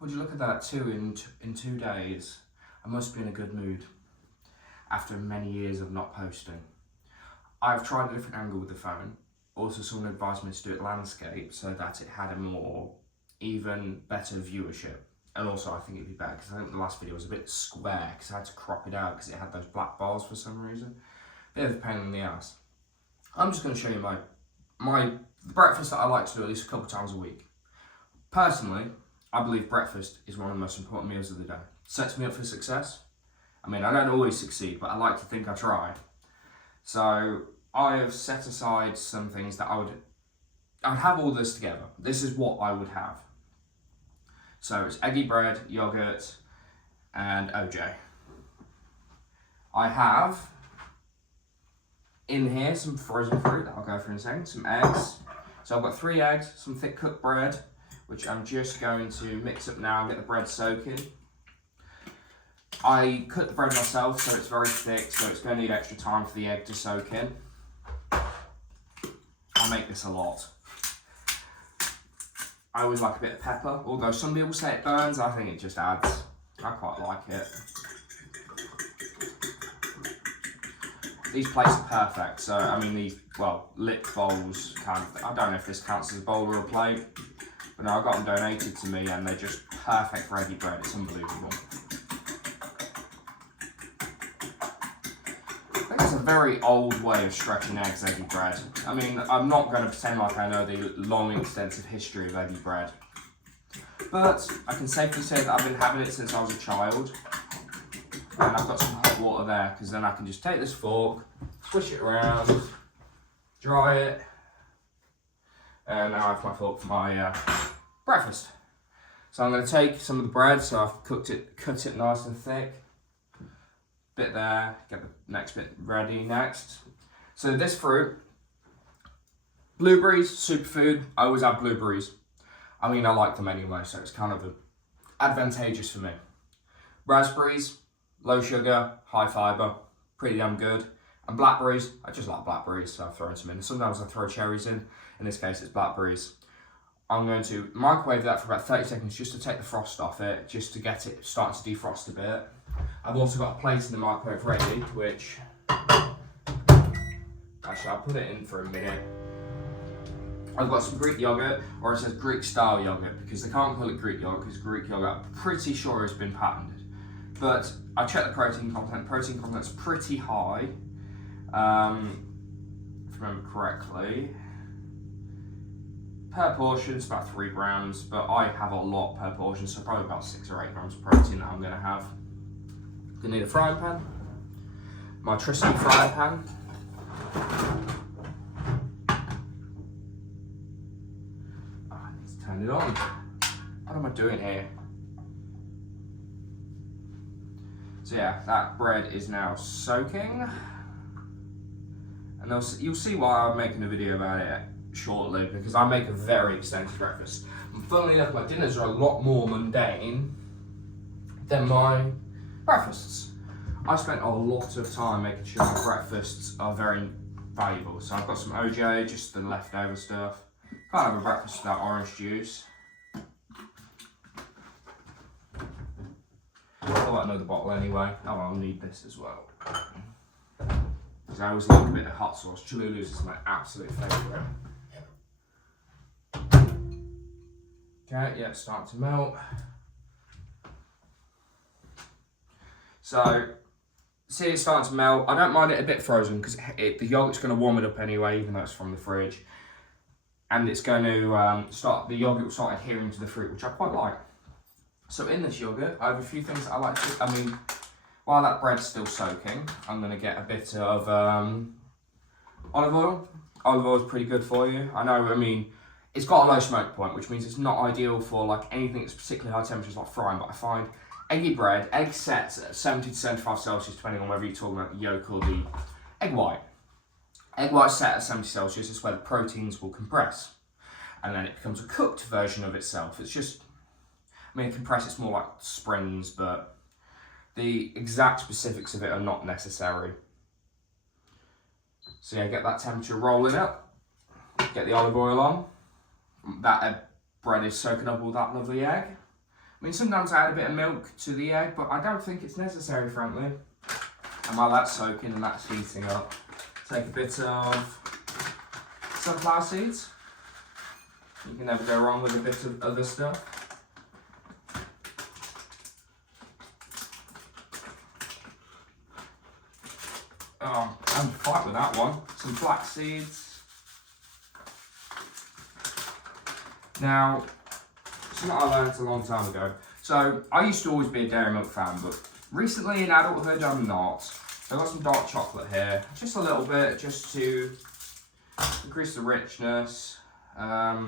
Would you look at that, in 2 days? I must be in a good mood after many years of not posting. I've tried a different angle with the phone. Also, someone advised me to do it landscape so that it had a more even better viewership. And also, I think it'd be better because I think the last video was a bit square because I had to crop it out because it had those black bars for some reason. Bit of a pain in the ass. I'm just going to show you the breakfast that I like to do at least a couple times a week. Personally, I believe breakfast is one of the most important meals of the day. Sets me up for success. I mean, I don't always succeed, but I like to think I try. So I have set aside some things that I'd have all this together. This is what I would have. So it's eggy bread, yogurt, and OJ. I have in here some frozen fruit that I'll go through in a second, some eggs. So I've got 3 eggs, some thick cooked bread, which I'm just going to mix up now and get the bread soaking. I cook the bread myself, so it's very thick, so it's going to need extra time for the egg to soak in. I make this a lot. I always like a bit of pepper, although some people say it burns, I think it just adds. I quite like it. These plates are perfect, so I mean these, well, lip bowls kind of, I don't know if this counts as a bowl or a plate, but no, I got them donated to me and they're just perfect for eggy bread, it's unbelievable. I think it's a very old way of stretching eggs, eggy bread. I mean, I'm not going to pretend like I know the long, extensive history of eggy bread. But I can safely say that I've been having it since I was a child. And I've got some hot water there, because then I can just take this fork, swish it around, dry it, and now I have my fork for my breakfast. So I'm going to take some of the bread, so I've cut it nice and thick. Bit there, get the next bit ready next. So this fruit, blueberries, superfood. I always have blueberries. I mean, I like them anyway, so it's kind of advantageous for me. Raspberries, low sugar, high fibre, pretty damn good. And blackberries, I just like blackberries, so I've thrown some in. Sometimes I throw cherries in this case it's blackberries. I'm going to microwave that for about 30 seconds just to take the frost off it, just to get it starting to defrost a bit. I've also got a plate in the microwave ready, which, actually I'll put it in for a minute. I've got some Greek yogurt, or it says Greek style yogurt, because they can't call it Greek yogurt, because Greek yogurt I'm pretty sure has been patented. But I checked the protein content's pretty high, if I remember correctly. Per portion it's about 3 grams, but I have a lot per portion, so probably about 6 or 8 grams of protein that I'm going to have. Gonna need a frying pan, my trusty frying pan. Oh, I need to turn it on. What am I doing here? So yeah, that bread is now soaking. And you'll see why I'm making a video about it shortly, because I make a very extensive breakfast. And funnily enough, my dinners are a lot more mundane than my breakfasts. I spent a lot of time making sure my breakfasts are very valuable. So I've got some OJ, just the leftover stuff. Can't have a breakfast without orange juice. I'll like another bottle anyway. Oh, I'll need this as well. Because I always like a bit of hot sauce. Cholula's is my absolute favourite. Okay, yeah, it's starting to melt. So, see it's starting to melt. I don't mind it a bit frozen because the yogurt's going to warm it up anyway, even though it's from the fridge. And it's going to the yogurt will start adhering to the fruit, which I quite like. So in this yogurt, I have a few things that I like to, I mean, while that bread's still soaking, I'm going to get a bit of olive oil. Olive oil is pretty good for you. I know, I mean, it's got a low smoke point, which means it's not ideal for like anything that's particularly high temperatures like frying, but I find eggy bread, egg sets at 70 to 75 Celsius, depending on whether you're talking about the yolk or the egg white. Egg white set at 70 Celsius is where the proteins will compress. And then it becomes a cooked version of itself. It's just, I mean, compress, it's more like springs, but the exact specifics of it are not necessary. So yeah, get that temperature rolling up. Get the olive oil on. That bread is soaking up all that lovely egg. I mean, sometimes I add a bit of milk to the egg, but I don't think it's necessary, frankly. And while that's soaking and that's heating up, take a bit of sunflower seeds. You can never go wrong with a bit of other stuff. Oh, I'm fight with that one. Some flax seeds. Now, something I learned a long time ago. So, I used to always be a dairy milk fan, but recently in adulthood I'm not. So I've got some dark chocolate here, just a little bit, just to increase the richness. I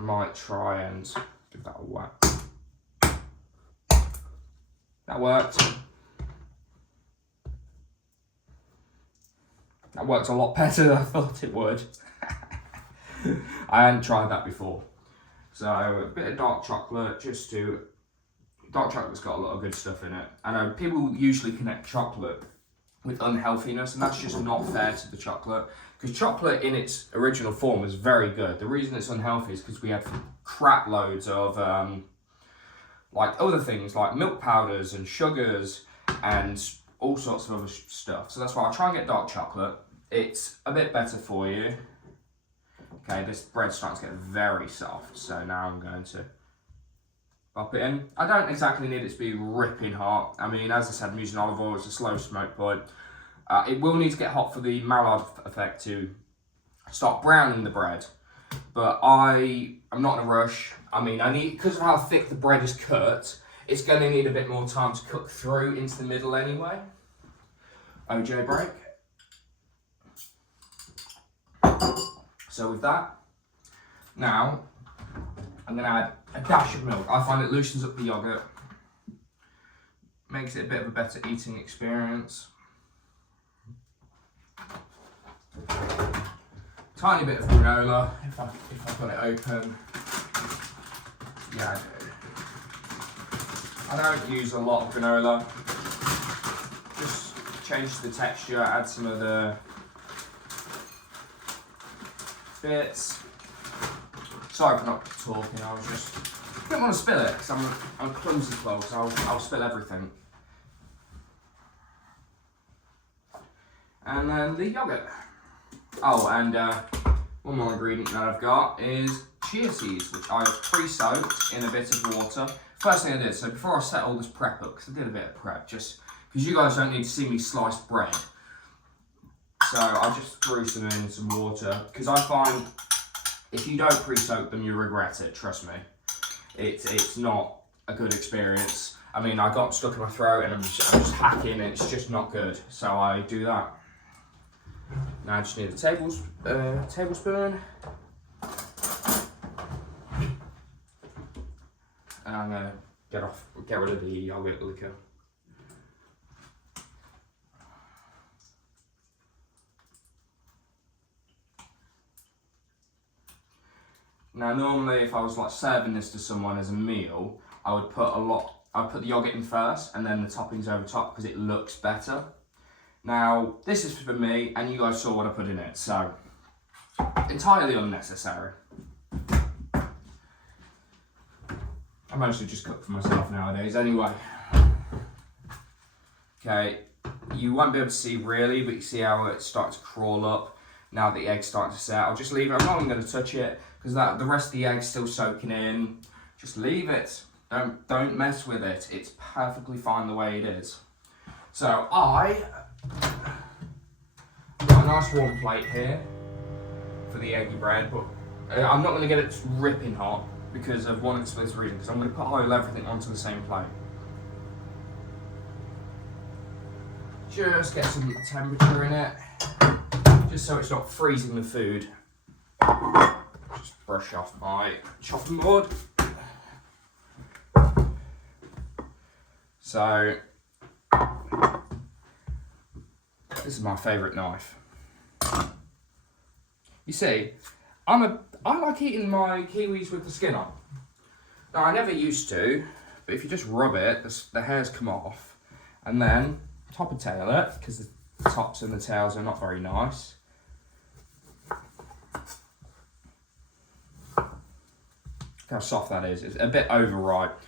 might try and give that a whack. That worked. That worked a lot better than I thought it would. I hadn't tried that before. So a bit of dark chocolate, just to... Dark chocolate's got a lot of good stuff in it. I know people usually connect chocolate with unhealthiness, and that's just not fair to the chocolate. Because chocolate in its original form is very good. The reason it's unhealthy is because we had crap loads of like other things like milk powders and sugars and all sorts of other stuff. So that's why I try and get dark chocolate. It's a bit better for you. Okay, this bread's starting to get very soft, so now I'm going to pop it in. I don't exactly need it to be ripping hot. I mean, as I said, I'm using olive oil, it's a slow smoke point. It will need to get hot for the Maillard effect to start browning the bread. But I'm not in a rush. I mean, because of how thick the bread is cut, it's going to need a bit more time to cook through into the middle anyway. OJ break. So with that, now I'm going to add a dash of milk. I find it loosens up the yogurt, makes it a bit of a better eating experience. Tiny bit of granola, if I've got it open. Yeah, I do. I don't use a lot of granola. Just change the texture, add some of the bits. Sorry for not talking, I didn't want to spill it because I'm a clumsy clog, so I'll spill everything. And then the yogurt. Oh, and one more ingredient that I've got is chia seeds, which I've pre-soaked in a bit of water. First thing I did, so before I set all this prep up, because I did a bit of prep, just because you guys don't need to see me slice bread. So I just threw some in some water, because I find if you don't pre-soak them, you regret it, trust me. It's not a good experience. I mean, I got stuck in my throat and I'm just hacking and it's just not good. So I do that. Now I just need a tablespoon. And I'm gonna get rid of the yogurt liquor. Now normally if I was like serving this to someone as a meal, I would put the yogurt in first and then the toppings over top because it looks better. Now this is for me and you guys saw what I put in it, so entirely unnecessary. I mostly just cook for myself nowadays anyway. Okay, you won't be able to see really, but you see how it starts to crawl up now that the egg's starting to set. I'll just leave it. I'm not even going to touch it because the rest of the egg's still soaking in. Just leave it. Don't mess with it. It's perfectly fine the way it is. So I've got a nice warm plate here for the eggy bread, but I'm not going to get it ripping hot because of one explicit reason, because I'm going to put everything onto the same plate. Just get some temperature in it, just so it's not freezing the food. Just brush off my chopping board. So, this is my favourite knife. You see, I like eating my kiwis with the skin on. Now, I never used to, but if you just rub it, the hairs come off. And then, top and tail it, because the tops and the tails are not very nice. Look how soft that is. It's a bit overripe.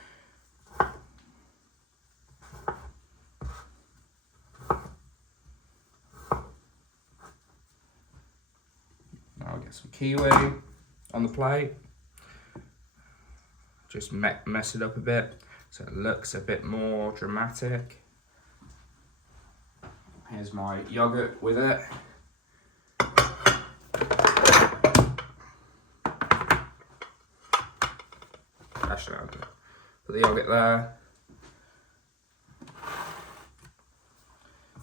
Now I'll get some kiwi on the plate. Just mess it up a bit so it looks a bit more dramatic. Here's my yogurt with it. Actually, I'll put the yogurt there.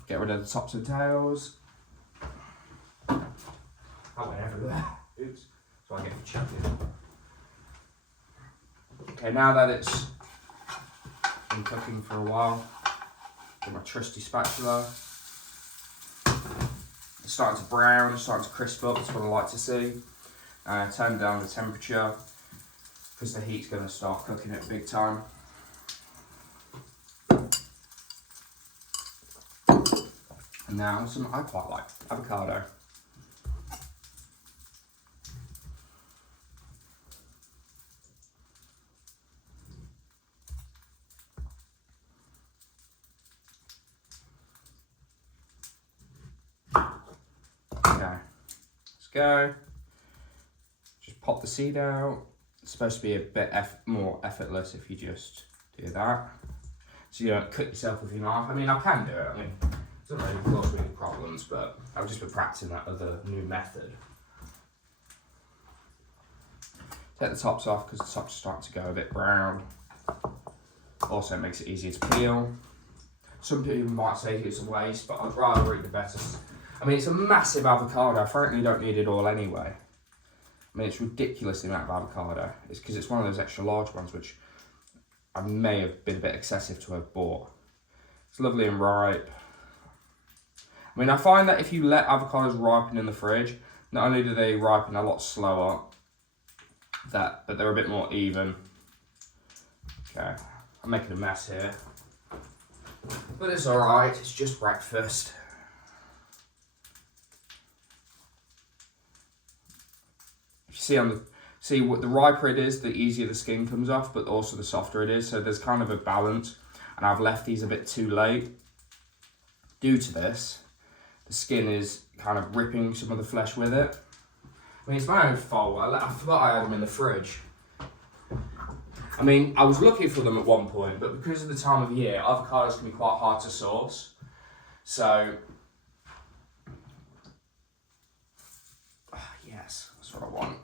Get rid of the tops and tails. That went everywhere. Oops. So I get to chuck it. Okay, now that it's been cooking for a while, get my trusty spatula. It's starting to brown, it's starting to crisp up, that's what I like to see. Turn down the temperature because the heat's going to start cooking it big time. And now some I quite like avocado. Go. Just pop the seed out. It's supposed to be a bit more effortless if you just do that. So you don't cut yourself with your knife. I mean, I can do it. I mean, it doesn't really cause me any problems, but I've just been practicing that other new method. Take the tops off because the tops are starting to go a bit brown. Also, it makes it easier to peel. Some people might say it's a waste, but I'd rather eat the better. I mean, it's a massive avocado. I frankly don't need it all anyway. I mean, it's ridiculous the amount of avocado. It's because it's one of those extra large ones, which I may have been a bit excessive to have bought. It's lovely and ripe. I mean, I find that if you let avocados ripen in the fridge, not only do they ripen a lot slower, but they're a bit more even. Okay, I'm making a mess here. But it's alright, it's just breakfast. See what the riper it is, the easier the skin comes off, but also the softer it is. So there's kind of a balance, and I've left these a bit too late. Due to this, the skin is kind of ripping some of the flesh with it. I mean, it's my own fault. I forgot I had them in the fridge. I mean, I was looking for them at one point, but because of the time of year, avocados can be quite hard to source. So, yes, that's what I want.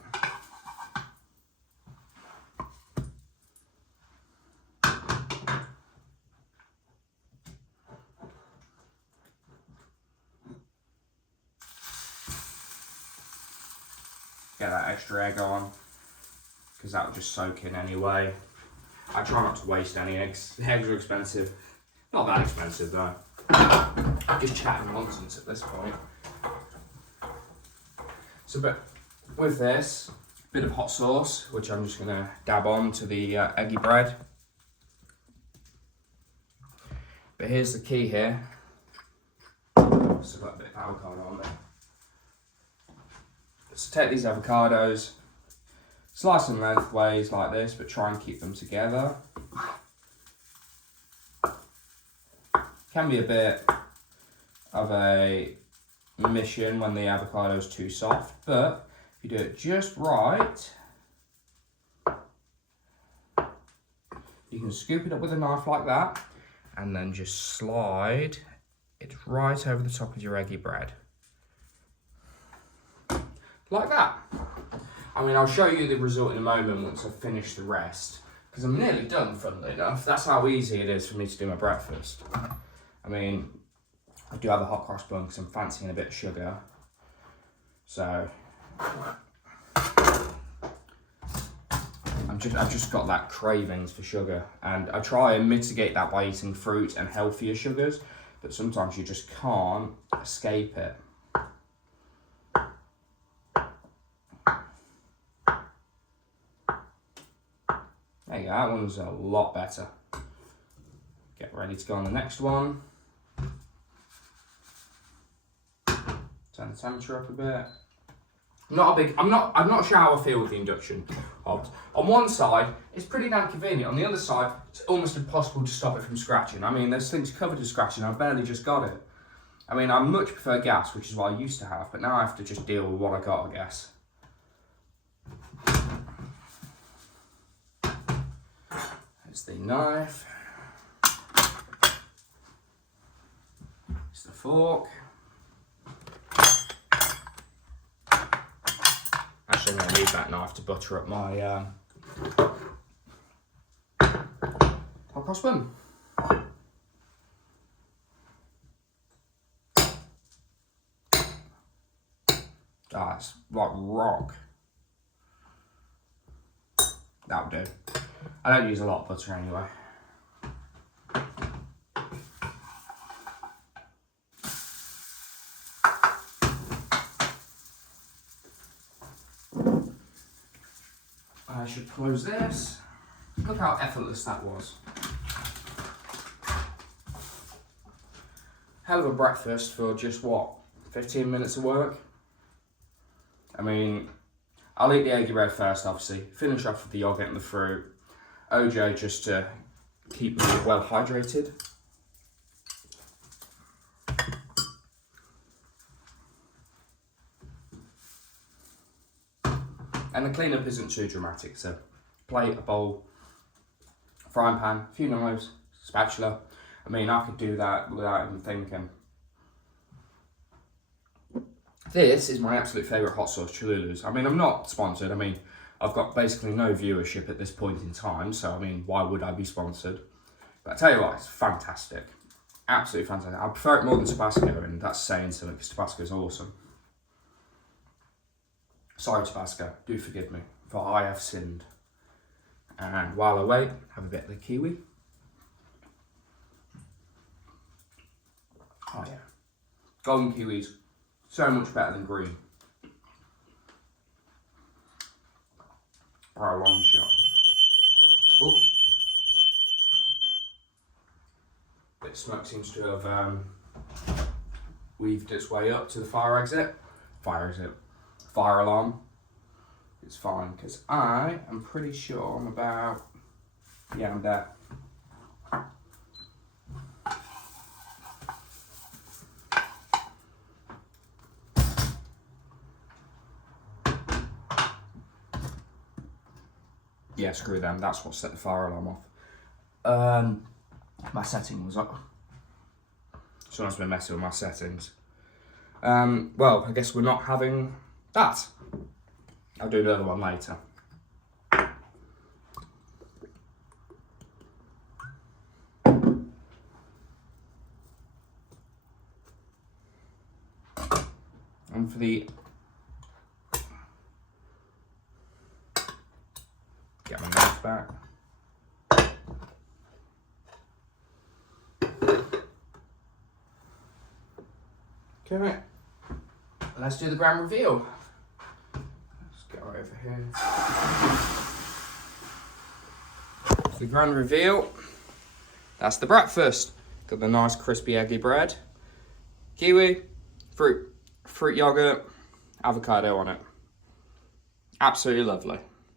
Get that extra egg on, because that will just soak in anyway. I try not to waste any eggs. The eggs are expensive. Not that expensive though. Just chatting nonsense at this point. So, but with this, bit of hot sauce, which I'm just gonna dab on to the eggy bread. But here's the key here. Still got a bit of avocado on there. So take these avocados, slice them lengthways like this, but try and keep them together. Can be a bit of a mission when the avocado's too soft, but if you do it just right, you can scoop it up with a knife like that, and then just slide it right over the top of your eggy bread. Like that. I mean, I'll show you the result in a moment once I've finished the rest, because I'm nearly done, funnily enough. That's how easy it is for me to do my breakfast. I mean, I do have a hot cross bun because I'm fancying a bit of sugar. So, I've just got that cravings for sugar, and I try and mitigate that by eating fruit and healthier sugars, but sometimes you just can't escape it. There you go, that one's a lot better. Get ready to go on the next one. Turn the temperature up a bit. I'm not sure how I feel with the induction hobs. On one side, it's pretty damn convenient. On the other side, it's almost impossible to stop it from scratching. I mean, there's things covered in scratching. I've barely just got it. I mean, I much prefer gas, which is what I used to have, but now I have to just deal with what I got, I guess. There's the knife. There's the fork. Actually, I'm going to need that knife to butter up my hot cross bun. That's like rock. That'll do. I don't use a lot of butter anyway. I should close this. Look how effortless that was. Hell of a breakfast for just what, 15 minutes of work? I mean, I'll eat the eggy bread first, obviously. Finish off with the yogurt and the fruit. OJ just to keep me well hydrated. And the cleanup isn't too dramatic, so plate, a bowl, frying pan, a few knives, spatula. I mean, I could do that without even thinking. This is my absolute favourite hot sauce, Cholula's. I mean, I'm not sponsored. I mean, I've got basically no viewership at this point in time, so I mean, why would I be sponsored? But I tell you what, it's fantastic. Absolutely fantastic. I prefer it more than Tabasco, and that's saying something because Tabasco is awesome. Sorry, Tabasco, do forgive me, for I have sinned. And while I wait, have a bit of the kiwi. Oh yeah. Golden kiwis, so much better than green. By a long shot. Oops. Bit of smoke seems to have weaved its way up to the fire exit. Fire alarm. It's fine, because I am pretty sure I'm about, yeah, I'm there. Yeah, screw them, that's what set the fire alarm off. My setting was up. Someone's been messing with my settings. Well, I guess we're not having that. I'll do another one later. And for the get my knife back. Okay, let's do the grand reveal. Let's go over here. It's the grand reveal. That's the breakfast. Got the nice crispy eggy bread, kiwi, fruit yogurt, avocado on it. Absolutely lovely.